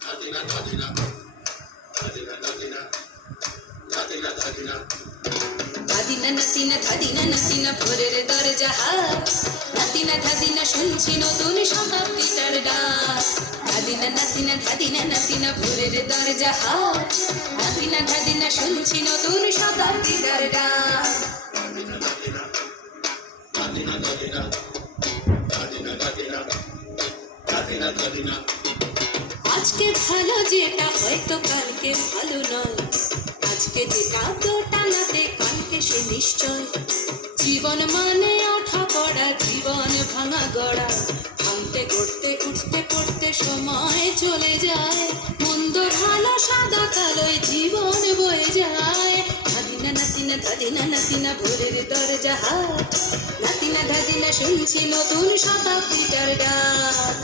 ধাদিনা নাতিনা ধাদিনা নাতিনা ভোরের দরজা হাত, নাতিনা ধাদিনা শুনছি নতুন শতাব্দীটার ডাক। ধাদিনা নাতিনা ধাদিনা নাতিনা ভোরের দরজা হাত, নাতিনা ধাদিনা শুনছি নতুন শতাব্দীটার ডাক। আজকে ভালো যেটা হয়তো কালকে ভালো নয়, আজকে যেটা তো টানাতে কালকে সে নিশ্চয়। জীবন মানে ওঠা পড়া, জীবন ভাঙা গড়া, ভাঙতে গড়তে উঠতে পড়তে সময় চলে যায়। মন্দ ভালো সাদা কালোয় জীবন বয়ে যায়। ধাদিনা নাতিনা ধাদিনা নাতিনা ভোরের দরজা হাত, নাতিনা ধাদিনা শুনছি নতুন শতাব্দীটার ডাক।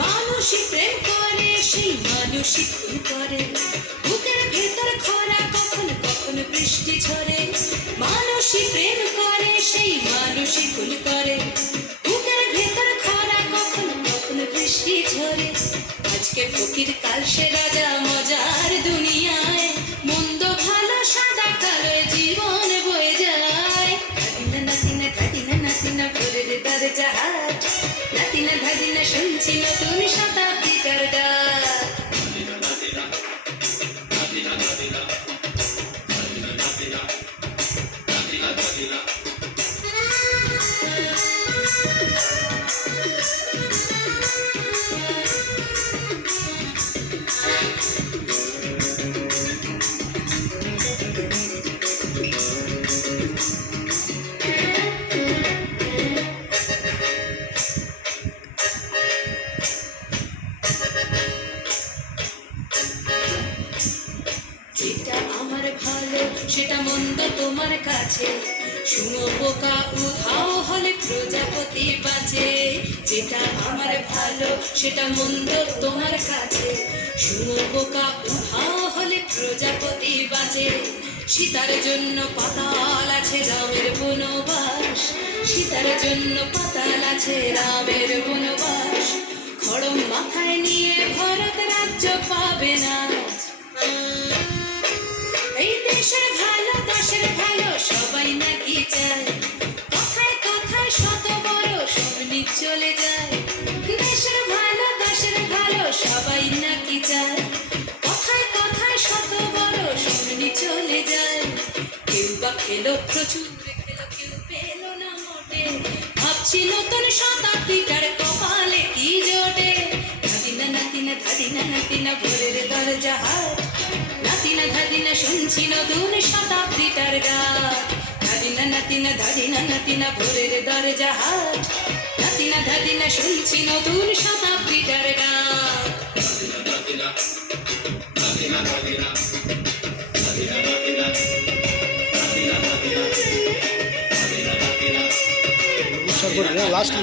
মানুষই প্রেম করে, সেই মানুষই খুন করে, বুকের ভেতর খরা কখন কখন বৃষ্টি ঝরে। মানুষই প্রেম করে, সেই মানুষই খুন করে, বুকের ভেতর খরা কখন কখন বৃষ্টি ঝরে। আজকে ফকির কাল সে রাজা মজার দুনিয়ায়, মন্দ ভালো সাদা কালোয় জীবন বয়ে যায়। ধাদিনা নাতিনা ধাদিনা নাতিনা ভোরের দরজা হাত, নাতিনা ধাদিনা শুনছি নতুন শতাব্দীটার ডাক। যেটা আমার ভালো সেটা মন্দ তোমার কাছে, শুনো বোকা উধাও হলে প্রজাপতি বাঁচে। যেটা আমার ভালো সেটা মন্দ তোমার কাছে, শুনো বোকা উধাও হলে প্রজাপতি বাঁচে। সীতার জন্য পাতাল আছে রামের বনবাস, সীতার জন্য পাতাল আছে রামের বনবাস। খড়ম মাথায় নিয়ে ভরত রাজ্য পাবে না। এই দেশের ভালো দেশের ভালো সবাই নাকি চায়, কথায় কথায় শত বড় সবনি চলে যায়। দেশের ভালো দেশের ভালো সবাই নাকি চায়, কথায় কথায় শত বড় সবনি চলে যায়। কেউ বা খেলো প্রচুর খেলো, কেউ পেল না মোটে, ভাবছি নতুন শতাব্দীটার কপালে কি জোটে। ধাদিনা নাতিনা ধাদিনা নাতিনা ভোরের দরজা হাত, নাতিনা ধাদিনা শুনছি নতুন শতাব্দীটার ডাক। ধাদিনা নাতিনা ধাদিনা নাতিনা ভোরের দরজা হাত, নাতিনা ধাদিনা শুনছি নতুন শতাব্দীটার ডাক। লাস্ট